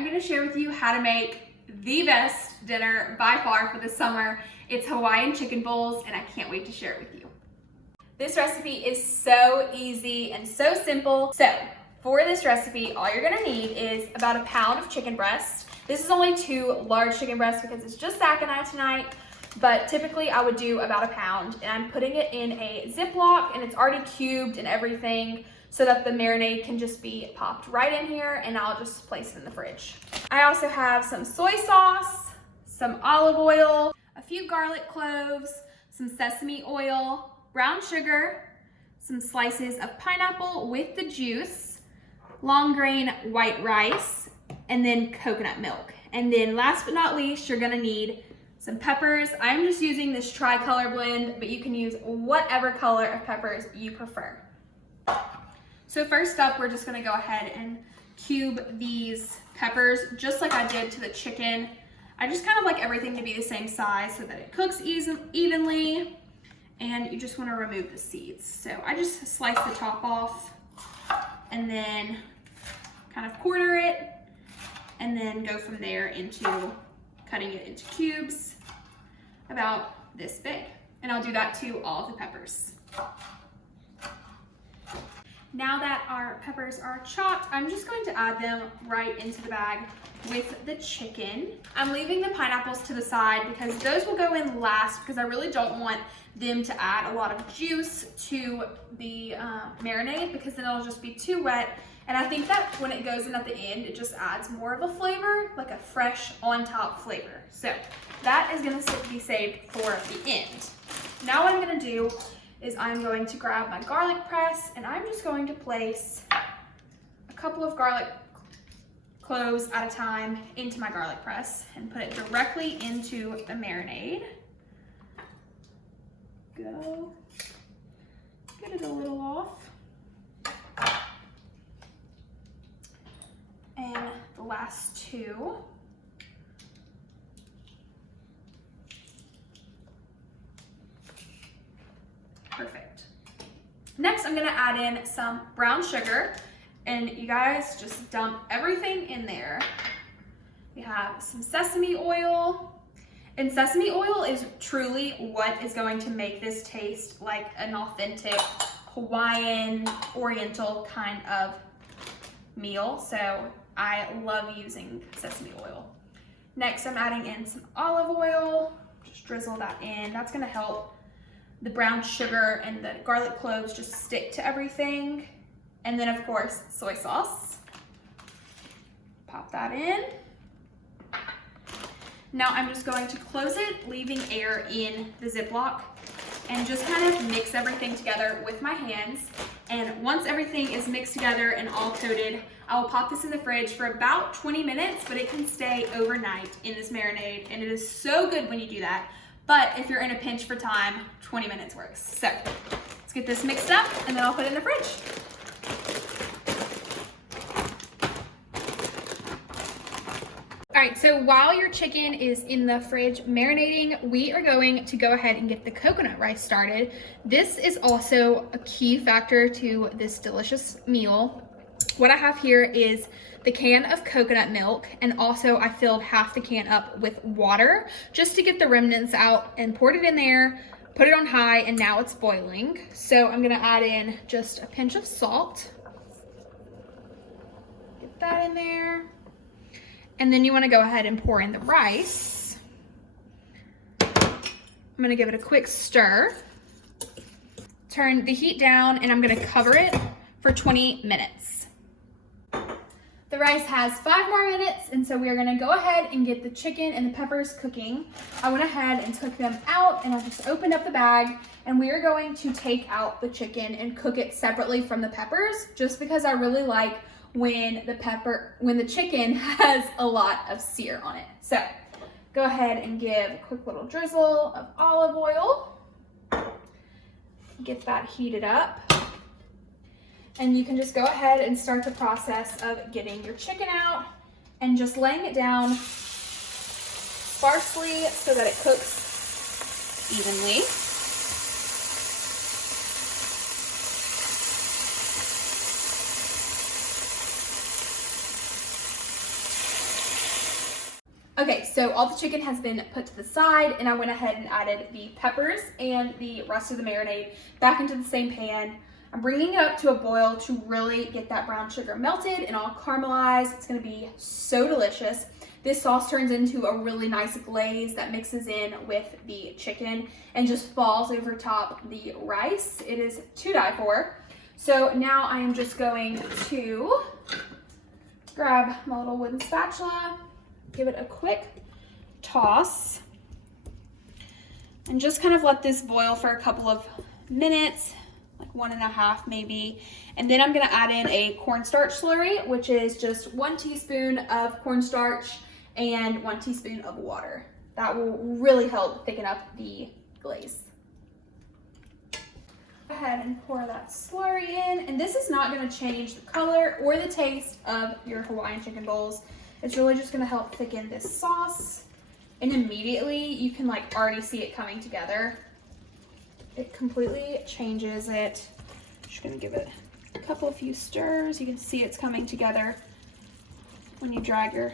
I'm gonna share with you how to make the best dinner by far for the summer. It's Hawaiian chicken bowls, and I can't wait to share it with you. This recipe is so easy and so simple. So for this recipe, all you're gonna need is about a pound of chicken breast. This is only 2 large chicken breasts because it's just Zach and I tonight, but typically I would do about a pound, and I'm putting it in a Ziploc, and it's already cubed and everything so that the marinade can just be popped right in here, and I'll just place it in the fridge. I also have some soy sauce, some olive oil, a few garlic cloves, some sesame oil, brown sugar, some slices of pineapple with the juice, long grain white rice, and then coconut milk. And then last but not least, you're gonna need some peppers. I'm just using this tricolor blend, but you can use whatever color of peppers you prefer. So first up, we're just gonna go ahead and cube these peppers just like I did to the chicken. I just kind of like everything to be the same size so that it cooks evenly, and you just wanna remove the seeds. So I just slice the top off and then kind of quarter it, and then go from there into cutting it into cubes about this big. And I'll do that to all of the peppers. Now that our peppers are chopped, I'm just going to add them right into the bag with the chicken. I'm leaving the pineapples to the side because those will go in last, because I really don't want them to add a lot of juice to the marinade, because then it'll just be too wet. And I think that when it goes in at the end, it just adds more of a flavor, like a fresh on top flavor. So that is gonna be saved for the end. Now what I'm gonna do is I'm going to grab my garlic press, and I'm just going to place a couple of garlic cloves at a time into my garlic press and put it directly into the marinade. Go, get it a little off. And the last 2. Perfect. Next, I'm gonna add in some brown sugar, and you guys just dump everything in there. We have some sesame oil, and sesame oil is truly what is going to make this taste like an authentic Hawaiian, Oriental kind of meal. So I love using sesame oil. Next, I'm adding in some olive oil. Just drizzle that in. That's gonna help the brown sugar and the garlic cloves just stick to everything. And then of course, soy sauce. Pop that in. Now I'm just going to close it, leaving air in the Ziploc, and just kind of mix everything together with my hands. And once everything is mixed together and all coated, I will pop this in the fridge for about 20 minutes, but it can stay overnight in this marinade, and it is so good when you do that. But if you're in a pinch for time, 20 minutes works. So let's get this mixed up, and then I'll put it in the fridge. All right, so while your chicken is in the fridge marinating, we are going to go ahead and get the coconut rice started. This is also a key factor to this delicious meal. What I have here is the can of coconut milk, and also I filled half the can up with water just to get the remnants out, and poured it in there, put it on high, and now it's boiling. So I'm gonna add in just a pinch of salt. Get that in there. And then you wanna go ahead and pour in the rice. I'm gonna give it a quick stir. Turn the heat down, and I'm gonna cover it for 20 minutes. The rice has 5 more minutes, and so we are gonna go ahead and get the chicken and the peppers cooking. I went ahead and took them out, and I just opened up the bag, and we are going to take out the chicken and cook it separately from the peppers, just because I really like when the chicken has a lot of sear on it. So go ahead and give a quick little drizzle of olive oil. Get that heated up. And you can just go ahead and start the process of getting your chicken out and just laying it down sparsely so that it cooks evenly. Okay, so all the chicken has been put to the side, and I went ahead and added the peppers and the rest of the marinade back into the same pan. I'm bringing it up to a boil to really get that brown sugar melted and all caramelized. It's gonna be so delicious. This sauce turns into a really nice glaze that mixes in with the chicken and just falls over top the rice. It is to die for. So now I am just going to grab my little wooden spatula, give it a quick toss, and just kind of let this boil for a couple of minutes, like 1.5 maybe. And then I'm gonna add in a cornstarch slurry, which is just 1 teaspoon of cornstarch and 1 teaspoon of water. That will really help thicken up the glaze. Go ahead and pour that slurry in, and this is not gonna change the color or the taste of your Hawaiian chicken bowls. It's really just gonna help thicken this sauce, and immediately you can like already see it coming together. It completely changes it. Just gonna give it a few stirs. You can see it's coming together when you drag your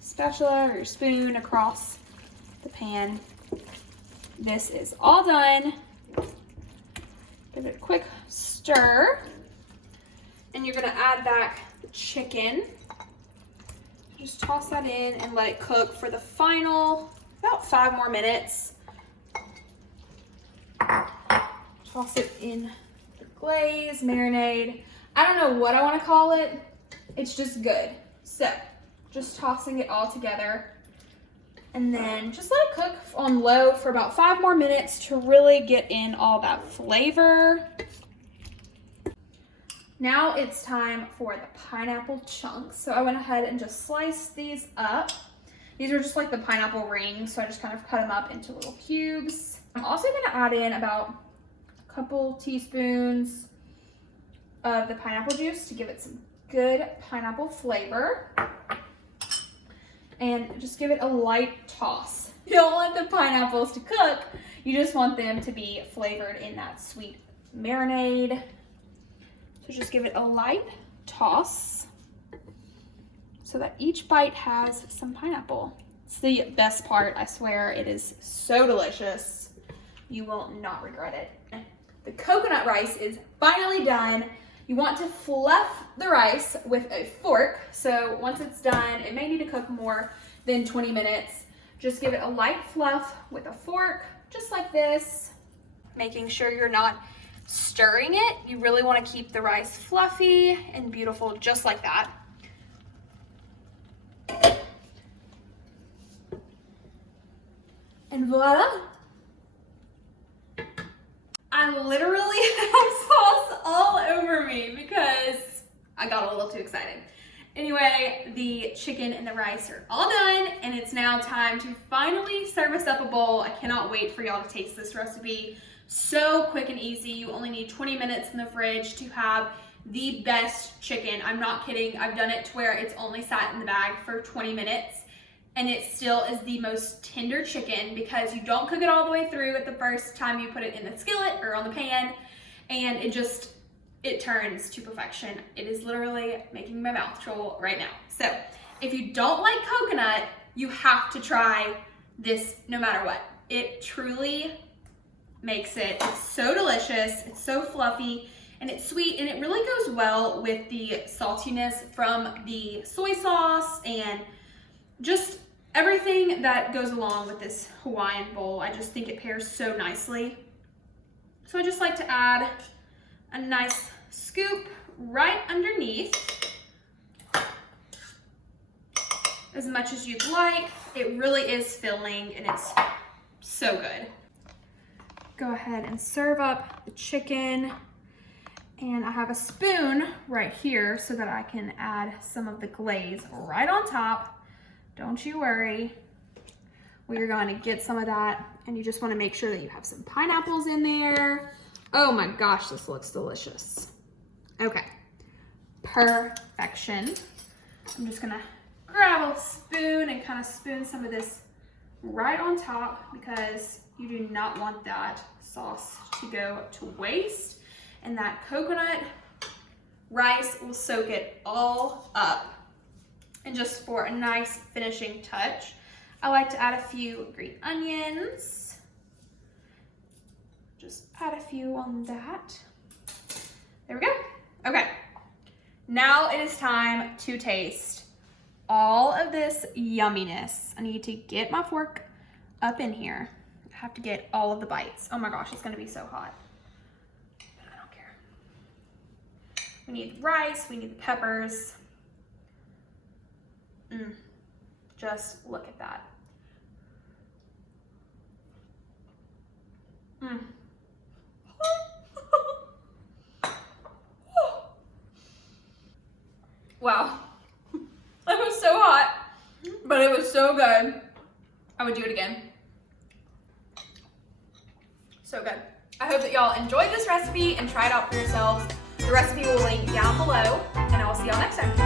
spatula or your spoon across the pan. This is all done. Give it a quick stir, and you're gonna add back the chicken. Just toss that in and let it cook for the final about 5 more minutes. Toss it in the glaze, marinade. I don't know what I want to call it. It's just good. So just tossing it all together, and then just let it cook on low for about 5 more minutes to really get in all that flavor. Now it's time for the pineapple chunks. So I went ahead and just sliced these up. These are just like the pineapple rings, so I just kind of cut them up into little cubes. I'm also gonna add in about a couple teaspoons of the pineapple juice to give it some good pineapple flavor. And just give it a light toss. You don't want the pineapples to cook, you just want them to be flavored in that sweet marinade. So just give it a light toss so that each bite has some pineapple. It's the best part, I swear. It is so delicious. You will not regret it. The coconut rice is finally done. You want to fluff the rice with a fork. So once it's done, it may need to cook more than 20 minutes. Just give it a light fluff with a fork, just like this, making sure you're not stirring it. You really want to keep the rice fluffy and beautiful, just like that. And voila. I literally have sauce all over me because I got a little too excited. Anyway, the chicken and the rice are all done, and it's now time to finally serve us up a bowl. I cannot wait for y'all to taste this recipe. So quick and easy. You only need 20 minutes in the fridge to have the best chicken. I'm not kidding. I've done it to where it's only sat in the bag for 20 minutes, and it still is the most tender chicken because you don't cook it all the way through at the first time you put it in the skillet or on the pan, and it turns to perfection. It is literally making my mouth drool right now. So if you don't like coconut, you have to try this no matter what. It truly makes it so delicious. It's so fluffy and it's sweet, and it really goes well with the saltiness from the soy sauce and just everything that goes along with this Hawaiian bowl. I just think it pairs so nicely. So I just like to add a nice scoop right underneath, as much as you'd like. It really is filling and it's so good. Go ahead and serve up the chicken, and I have a spoon right here so that I can add some of the glaze right on top. Don't you worry. We're going to get some of that, and you just want to make sure that you have some pineapples in there. Oh my gosh, this looks delicious. Okay, perfection. I'm just gonna grab a spoon and kind of spoon some of this right on top because you do not want that sauce to go to waste, and that coconut rice will soak it all up. And just for a nice finishing touch, I like to add a few green onions. Just add a few on that. There we go. Okay, now it is time to taste all of this yumminess. I need to get my fork up in here. I have to get all of the bites. Oh my gosh, it's gonna be so hot. But I don't care. We need the rice, we need the peppers. Just look at that. Wow, that was so hot, but it was so good. I would do it again. So good. I hope that y'all enjoyed this recipe and try it out for yourselves. The recipe will link down below, and I will see y'all next time.